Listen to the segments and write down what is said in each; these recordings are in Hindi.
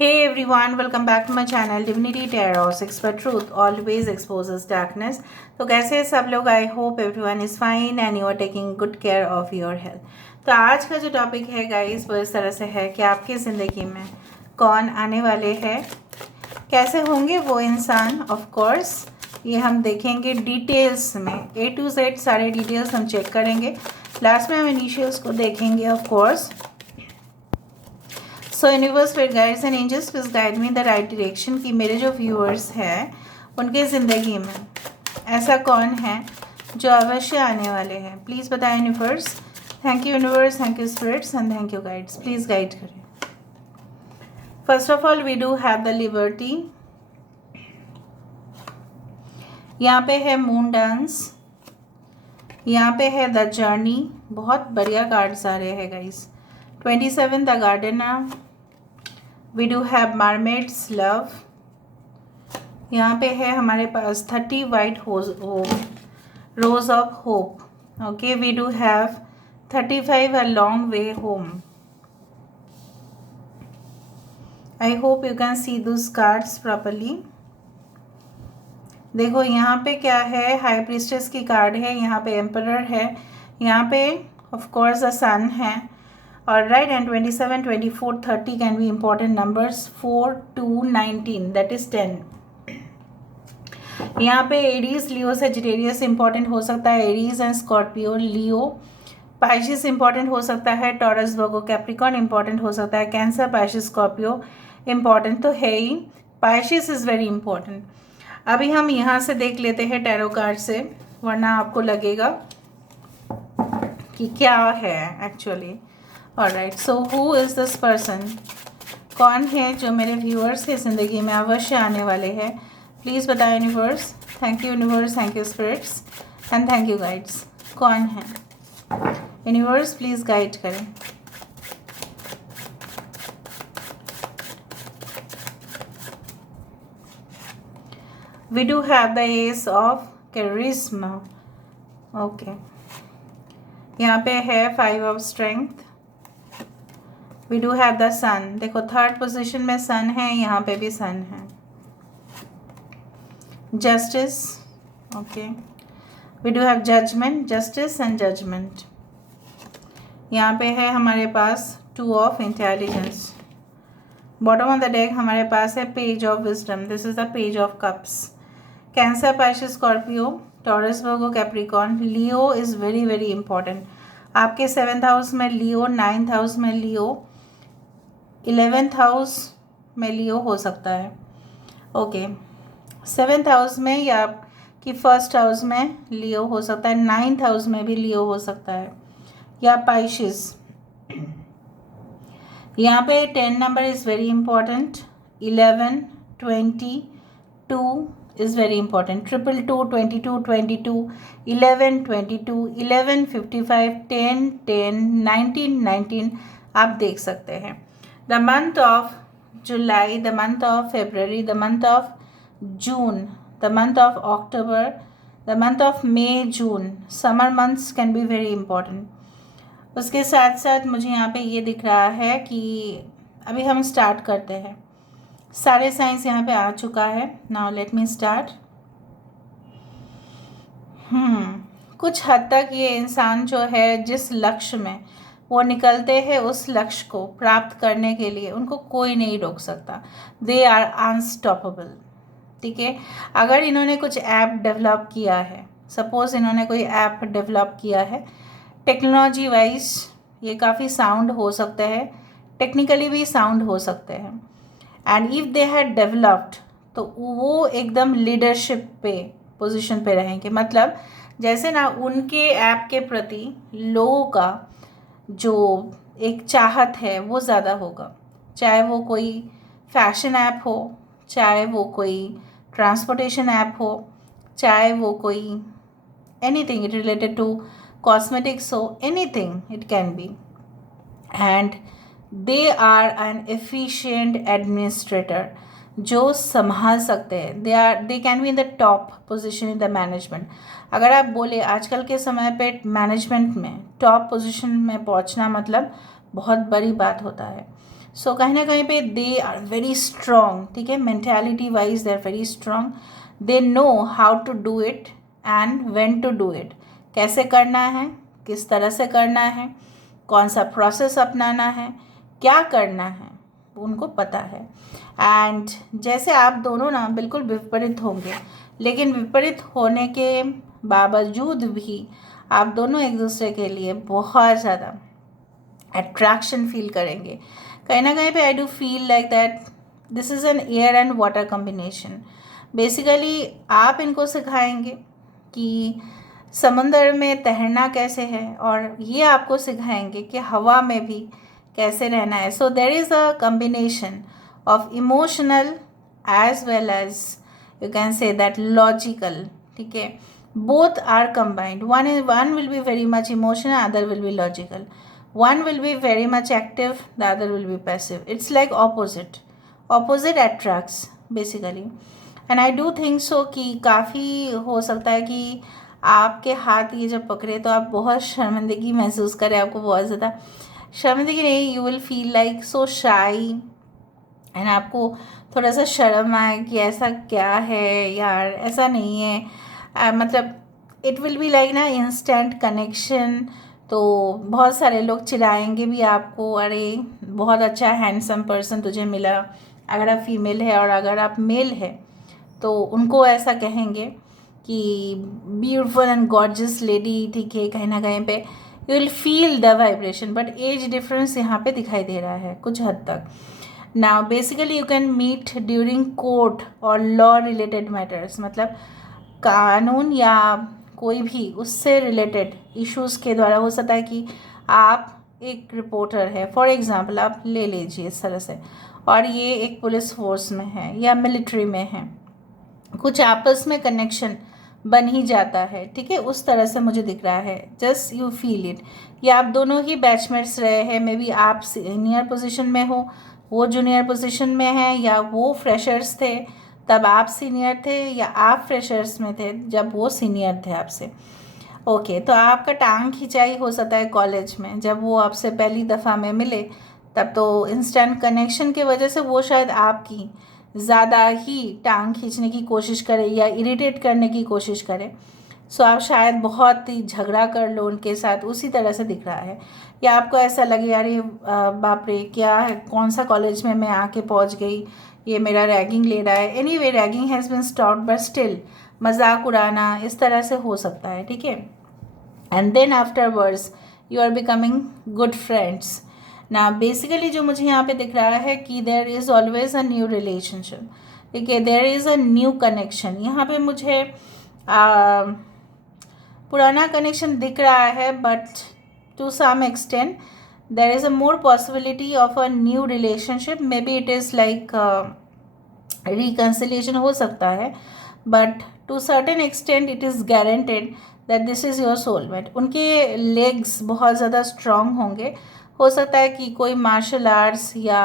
Hey everyone, welcome back to my channel Divinity Tarot 6 but truth always exposes darkness। तो कैसे हैं सब लोग? I hope everyone is fine and you are taking good care of your health. तो आज का जो टॉपिक है गाइस वो इस तरह से है कि आपकी ज़िंदगी में कौन आने वाले हैं, कैसे होंगे वो इंसान। ऑफ कोर्स ये हम देखेंगे डिटेल्स में, A to Z सारे डिटेल्स हम चेक करेंगे। लास्ट में हम इनिशियल्स को देखेंगे ऑफ कोर्स। सो यूनिवर्स फिर guides and angels please guide me the right direction कि मेरे जो व्यूअर्स हैं उनके ज़िंदगी में ऐसा कौन है जो अवश्य आने वाले हैं। प्लीज़ बताएं universe. Thank you universe, thank you spirits and thank you guides. Please guide करें। First of all we do have the liberty. यहाँ पे है मून डांस, यहाँ पे है द जर्नी। बहुत बढ़िया कार्ड्स आ रहे हैं guys. 27 the gardener. We do have mermaids love. यहाँ पे है हमारे पास 30 white rose of hope. Okay, we do have 35 a long way home. I hope you can see this cards properly. देखो यहाँ पे क्या है, हाई प्रीस्टेस की कार्ड है, यहाँ पे एम्परर है, यहाँ पे ऑफ कोर्स द सन है। और right, and 27, 24, 30 can be important numbers. 4, 2, 19 that is 10। यहाँ पे एरीज, लियो, सेजिटेरियस इंपॉर्टेंट हो सकता है। Aries and Scorpio, Leo. Pisces important हो सकता है। टॉरस, वर्गो, कैप्रिकॉर्न इंपॉर्टेंट हो सकता है। कैंसर, पाइशिस, स्कॉर्पियो इंपॉर्टेंट तो है ही। पाइशिस इज़ वेरी इंपॉर्टेंट। अभी हम यहाँ से देख लेते हैं टैरो कार्ड से, वरना आपको लगेगा कि क्या है actually. Alright, so who is this person? कौन है जो मेरे व्यूअर्स की ज़िंदगी में अवश्य आने वाले हैं? प्लीज़ बताओ universe. Thank you universe, thank you spirits and thank you guides. कौन है यूनिवर्स? प्लीज़ गाइड करें। We do have the Ace of Charisma. Okay. यहाँ पे है 5 of Strength. We do have the Sun. देखो थर्ड पोजीशन में सन है, यहाँ पे भी सन है। Justice. Okay. We do have Judgment, Justice and Judgment. यहाँ पे है हमारे पास 2 of Intelligence. Bottom of the deck हमारे पास है page of wisdom. This is the page of cups. Cancer, Pisces, Scorpio, Taurus, Virgo, Capricorn. Leo is very very important. आपके 7th हाउस में लियो, 9th हाउस में लियो, 11th हाउस में लियो हो सकता है। ओके, 7th हाउस में या कि फर्स्ट हाउस में लियो हो सकता है। 9th हाउस में भी लियो हो सकता है, या पाइशिस। यहाँ पे 10 number is very important. 11, 20, 2 is very important. 222, 22, 22, 11, 22, 11, 55, 10, 10, 19, 19 आप देख सकते हैं। The month of July, the month of February, the month of June, the month of October, the month of May, June, summer months can be very important. उसके साथ साथ मुझे यहाँ पे ये दिख रहा है कि अभी हम स्टार्ट करते हैं। सारे साइंस यहाँ पे आ चुका है। Now let me start. कुछ हद तक ये इंसान जो है जिस लक्ष्य में वो निकलते हैं, उस लक्ष्य को प्राप्त करने के लिए उनको कोई नहीं रोक सकता। They are unstoppable. ठीक है, अगर इन्होंने कुछ ऐप डेवलप किया है, सपोज इन्होंने कोई ऐप डेवलप किया है, टेक्नोलॉजी वाइज ये काफ़ी साउंड हो सकते हैं, टेक्निकली भी साउंड हो सकते हैं। And if they had developed तो वो एकदम लीडरशिप पे पोजीशन पे रहेंगे। मतलब जैसे ना उनके ऐप के प्रति लोगों का जो एक चाहत है वो ज़्यादा होगा। चाहे वो कोई फैशन ऐप हो, चाहे वो कोई ट्रांसपोर्टेशन ऐप हो, चाहे वो कोई anything related to cosmetics, so anything it can be. And they are an efficient administrator जो संभाल सकते हैं। they can be in the top position in the management. अगर आप बोले आजकल के समय पे मैनेजमेंट में टॉप पोजीशन में पहुंचना मतलब बहुत बड़ी बात होता है। सो कहीं ना कहीं पे दे आर वेरी स्ट्रॉन्ग, ठीक है, mentality wise they are very strong, they know how to do it and when to do it, कैसे करना है, किस तरह से करना है, कौन सा प्रोसेस अपनाना है, क्या करना है, उनको पता है। एंड जैसे आप दोनों ना बिल्कुल विपरीत होंगे, लेकिन विपरीत होने के बावजूद भी आप दोनों एक दूसरे के लिए बहुत ज़्यादा अट्रैक्शन फील करेंगे। कहीं ना कहीं पे I do feel like that this is an air and water combination. Basically आप इनको सिखाएंगे कि समंदर में तैरना कैसे है, और ये आपको सिखाएंगे कि हवा में भी कैसे रहना है। So there is a combination of emotional as well as you can say that logical, ठीक है, both are combined. One will be very much emotional, other will be logical. One will be very much active, the other will be passive. It's like opposite attracts basically. And I do think so कि काफ़ी हो सकता है कि आपके हाथ ये जब पकड़े तो आप बहुत शर्मिंदगी महसूस करें, आपको बहुत ज़्यादा शर्मिंदगी नहीं, you will feel like so शाई, एंड आपको थोड़ा सा शर्म आए कि ऐसा क्या है यार, ऐसा नहीं है, मतलब इट विल बी लाइक ना इंस्टेंट कनेक्शन। तो बहुत सारे लोग चिढ़ाएंगे भी आपको, अरे बहुत अच्छा हैंडसम पर्सन तुझे मिला, अगर आप फीमेल है, और अगर आप मेल है तो उनको ऐसा कहेंगे कि ब्यूटीफुल एंड गॉर्जियस लेडी, ठीक है, कहीं ना कहीं पे you will feel the vibration, but as difference यहाँ पे दिखाई दे रहा है कुछ हद तक। Now basically you can meet during court और लॉ रिलेटेड मैटर्स, मतलब कानून या कोई भी उससे रिलेटेड इश्यूज़ के द्वारा। हो सकता है कि आप एक रिपोर्टर है, फॉर एग्जांपल आप ले लीजिए इस तरह से, और ये एक पुलिस फोर्स में है या मिलिट्री में है, कुछ आपस में कनेक्शन बन ही जाता है, ठीक है, उस तरह से मुझे दिख रहा है, जस्ट यू फील इट। या आप दोनों ही बैचमेट्स रहे हैं, मे बी आप सीनियर पोजीशन में हो, वो जूनियर पोजीशन में है, या वो फ्रेशर्स थे तब आप सीनियर थे, या आप फ्रेशर्स में थे जब वो सीनियर थे आपसे। ओके, तो आपका टांग खिंचाई हो सकता है कॉलेज में, जब वो आपसे पहली दफ़ा में मिले तब तो इंस्टेंट कनेक्शन की वजह से वो शायद आपकी ज़्यादा ही टांग खींचने की कोशिश करे या इरिटेट करने की कोशिश करे। सो आप शायद बहुत ही झगड़ा कर लो उनके साथ, उसी तरह से दिख रहा है। या आपको ऐसा लगे यार ये बाप रे क्या है, कौन सा कॉलेज में मैं आके पहुंच गई, ये मेरा रैगिंग ले रहा है। Anyway ragging has been stopped, but still मजाक उड़ाना इस तरह से हो सकता है, ठीक है। And then afterwards you are becoming good friends. ना बेसिकली जो मुझे यहाँ पे दिख रहा है कि there is always a new relationship, ठीक है, there is a new connection. यहाँ पे मुझे पुराना कनेक्शन दिख रहा है, but to some extent there is a more possibility of a new relationship. Maybe it is like reconciliation हो सकता है, but to certain extent it is guaranteed that this is your soulmate. उनके लेग्स बहुत ज़्यादा स्ट्रॉन्ग होंगे, हो सकता है कि कोई मार्शल आर्ट्स या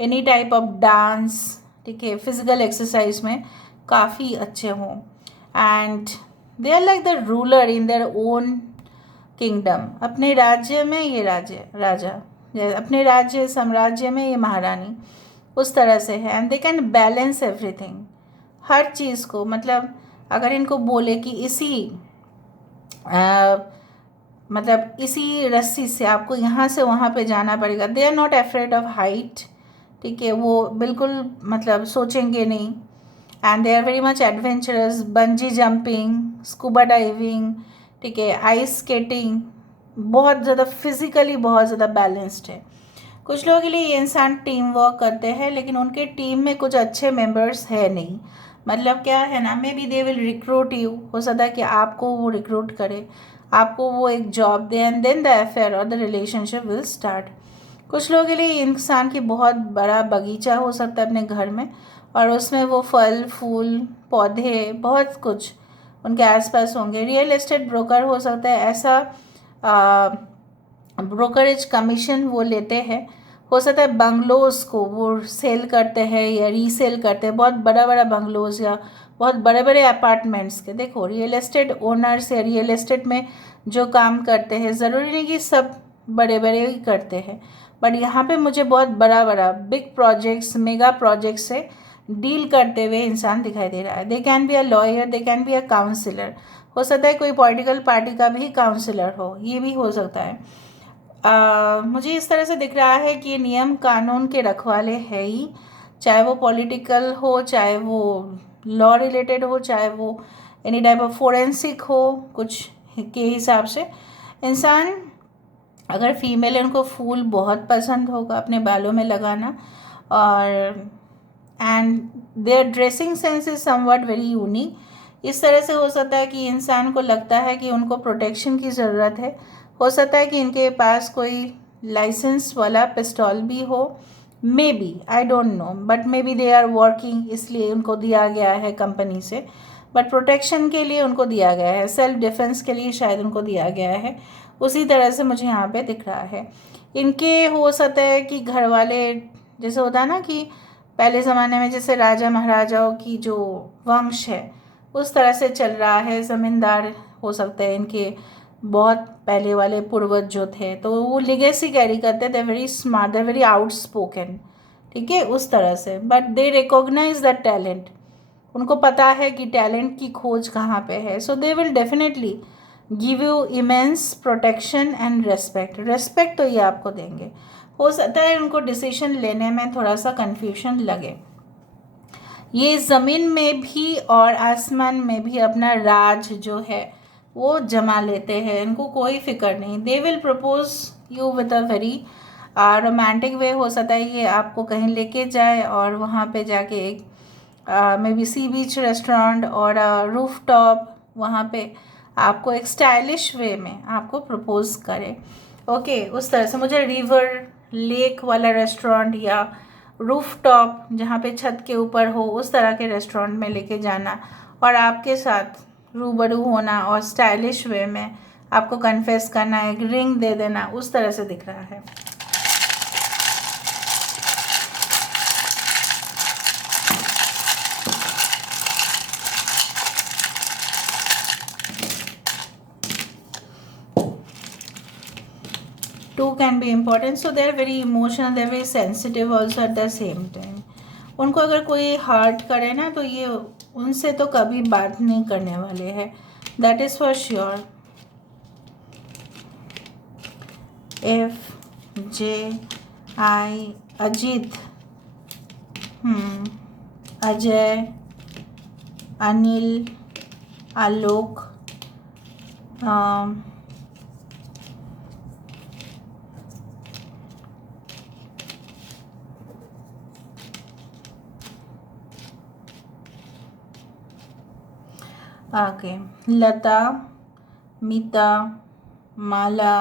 एनी टाइप ऑफ डांस, ठीक है, फिजिकल एक्सरसाइज में काफ़ी अच्छे हों, and they are like the ruler in their own kingdom. अपने राज्य में ये राजा, अपने राज्य साम्राज्य में ये महारानी, उस तरह से है। And they can balance everything, हर चीज़ को, मतलब अगर इनको बोले कि मतलब इसी रस्सी से आपको यहाँ से वहाँ पे जाना पड़ेगा, they are not afraid of height, ठीक है, वो बिल्कुल मतलब सोचेंगे नहीं। And they are very much adventurous, bungee jumping, scuba diving, ठीक है, आइस स्केटिंग, बहुत ज़्यादा फिजिकली बहुत ज़्यादा बैलेंस्ड है। कुछ लोगों के लिए ये इंसान टीम वर्क करते हैं, लेकिन उनके टीम में कुछ अच्छे मेंबर्स है नहीं। मतलब क्या है ना, may be they will recruit you, हो सकता है कि आपको वो रिक्रूट करे, आपको वो एक जॉब दे, एंड देन द अफेयर और द रिलेशनशिप विल स्टार्ट। कुछ लोगों के लिए इंसान की बहुत बड़ा बगीचा हो सकता है अपने घर में, और उसमें वो फल फूल पौधे बहुत कुछ उनके आसपास होंगे। रियल एस्टेट ब्रोकर हो सकता है, ऐसा ब्रोकरेज कमीशन वो लेते हैं। हो सकता है बंगलोज को वो सेल करते हैं या रीसेल करते हैं, बहुत बड़ा बड़ा बंगलोज या बहुत बड़े बड़े अपार्टमेंट्स के। देखो रियल एस्टेट ओनर्स या रियल एस्टेट में जो काम करते हैं, ज़रूरी नहीं कि सब बड़े बड़े ही करते हैं, बट यहाँ पे मुझे बहुत बड़ा बड़ा बिग प्रोजेक्ट्स, मेगा प्रोजेक्ट्स से डील करते हुए इंसान दिखाई दे रहा है. They can be a lawyer, they can be a counsellor. हो सकता है कोई पॉलिटिकल पार्टी का भी काउंसलर हो, ये भी हो सकता है. मुझे इस तरह से दिख रहा है कि ये नियम कानून के रखवाले है ही, चाहे वो पॉलिटिकल हो, चाहे वो लॉ रिलेटेड हो, चाहे वो एनी टाइप ऑफ फोरेंसिक हो. कुछ के हिसाब से इंसान, अगर फीमेल है, उनको फूल बहुत पसंद होगा अपने बालों में लगाना. और and their dressing sense is something very unique. इस तरह से हो सकता है कि इंसान को लगता है कि उनको प्रोटेक्शन की ज़रूरत है. हो सकता है कि इनके पास कोई लाइसेंस वाला पिस्तौल भी हो, maybe, I don't know, but maybe they are working, इसलिए उनको दिया गया है कंपनी से. बट प्रोटेक्शन के लिए उनको दिया गया है, सेल्फ डिफेंस के लिए शायद उनको दिया गया है. उसी तरह से मुझे यहाँ पे दिख रहा है. इनके हो सकता है कि घर वाले, जैसे होता है ना कि पहले ज़माने में जैसे राजा महाराजाओं की जो वंश है उस तरह से चल रहा है. ज़मींदार हो सकते हैं इनके बहुत पहले वाले पूर्वज जो थे, तो वो लिगेसी कैरी करते थे. Very smart, they very outspoken, ठीक है, उस तरह से. But they recognise the talent. उनको पता है कि टैलेंट की खोज कहाँ पे है. So they will definitely give you immense protection and respect. Respect तो ये आपको देंगे. हो सकता है उनको डिसीजन लेने में थोड़ा सा कन्फ्यूजन लगे. ये ज़मीन में भी और आसमान में भी अपना राज जो है वो जमा लेते हैं. इनको कोई फिक्र नहीं. They will propose you with a very romantic way. हो सकता है ये आपको कहीं लेके जाए और वहाँ पे जाके एक मे बी सी बीच रेस्टोरेंट और रूफ टॉप, वहाँ पे आपको एक स्टाइलिश वे में आपको प्रपोज करे. ओके, उस तरह से मुझे रिवर लेक वाला रेस्टोरेंट या रूफ टॉप जहाँ पे छत के ऊपर हो उस तरह के रेस्टोरेंट में लेके जाना और आपके साथ रूबरू होना और स्टाइलिश वे में आपको कन्फेस करना, एक रिंग दे देना, उस तरह से दिख रहा है. Two can be important, so they are very emotional, they are very sensitive also at the same time. उनको अगर कोई हर्ट करे ना तो ये उनसे तो कभी बात नहीं करने वाले हैं, that is for sure. FJI Ajit, Ajay, Anil, Alok, okay, Lata, Meeta, Mala,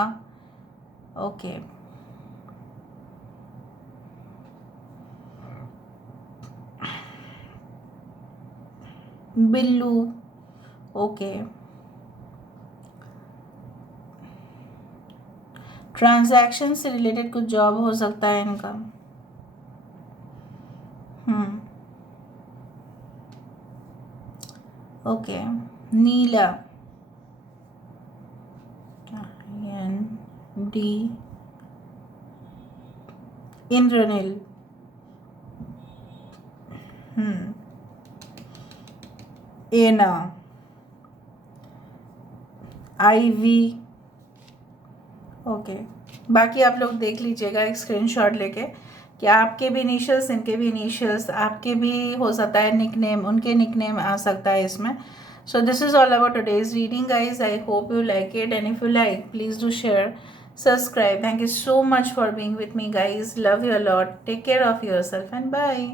okay, Billu, okay, transaction से रिलेटेड कुछ जॉब हो सकता है इनका. Okay, Neela, ND, Indraneel, Ena, IV. Okay, बाकी आप लोग देख लीजिएगा एक स्क्रीनशॉट लेके कि आपके भी इनिशियल्स, इनके भी इनिशियल्स, आपके भी हो सकता है निकनेम, उनके निकनेम आ सकता है इसमें. So this is all about today's reading guys. I hope you like it and if you like please do share, subscribe. Thank you so much for being with me guys. Love you a lot. Take care of yourself and bye.